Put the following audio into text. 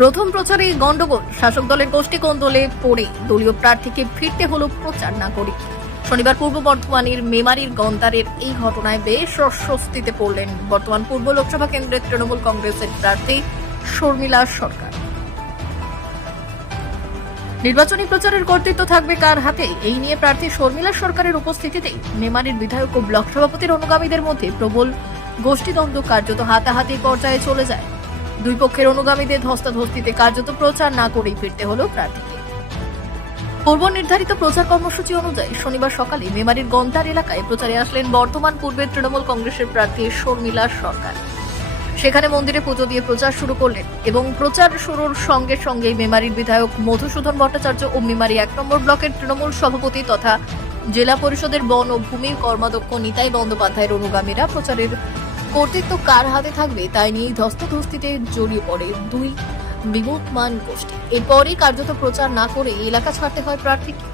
প্রথম প্রচারে গন্ডগোল। শাসক দলের গোষ্ঠী কোন্দলে পড়ে। দলীয় প্রার্থীকে ফিরতে হলো প্রচার না করে। শনিবার পূর্ব বর্ধমানের মেমারির গন্তারের এই ঘটনায় বেশ অস্বস্তিতে পড়লেন বর্তমান পূর্ব লোকসভা কেন্দ্রের তৃণমূল কংগ্রেসের প্রার্থী শর্মিলা সরকার। নির্বাচনী প্রচারের কর্তৃত্ব থাকবে কার হাতে? এই নিয়ে প্রার্থী শর্মিলা সরকারের উপস্থিতিতে মেমারির বিধায়ক ও ব্লক সভাপতির অনুগামীদের মধ্যে প্রবল গোষ্ঠীদ্বন্দ্ব কার্যত হাতাহাতি পর্যায়ে চলে যায়। দুই পক্ষের অনুগামীদের ধস্তাধস্তিতে কার্যত প্রচার না করেই ফিরতে হলো প্রার্থীকে। পূর্ব নির্ধারিত প্রচার কর্মসূচি অনুযায়ী শনিবার সকালে মেমারির গন্তার এলাকায় প্রচারে আসলেন বর্তমান পূর্বের তৃণমূল কংগ্রেসের প্রার্থী শর্মিলা সরকার। সেখানে মন্দিরে পুজো দিয়ে প্রচার শুরু করলেন এবং প্রচার শুরুর সঙ্গে সঙ্গেই মেমারির বিধায়ক মধুসূদন ভট্টাচার্য ও মেমারি এক নম্বর ব্লকের তৃণমূল সভাপতি তথা জেলা পরিষদের বন ও ভূমি কর্মাধ্যক্ষ নিতাই বন্দ্যোপাধ্যায়ের অনুগামীরা প্রচারের কর্তৃত্ব কার হাতে থাকবে তাই নিয়ে ধস্তধস্তিতে জড়িয়ে পড়ে দুই বিমুখমান গোষ্ঠী এরপরে কার্যত প্রচার না করে এলাকা ছাড়তে হয় প্রার্থীকে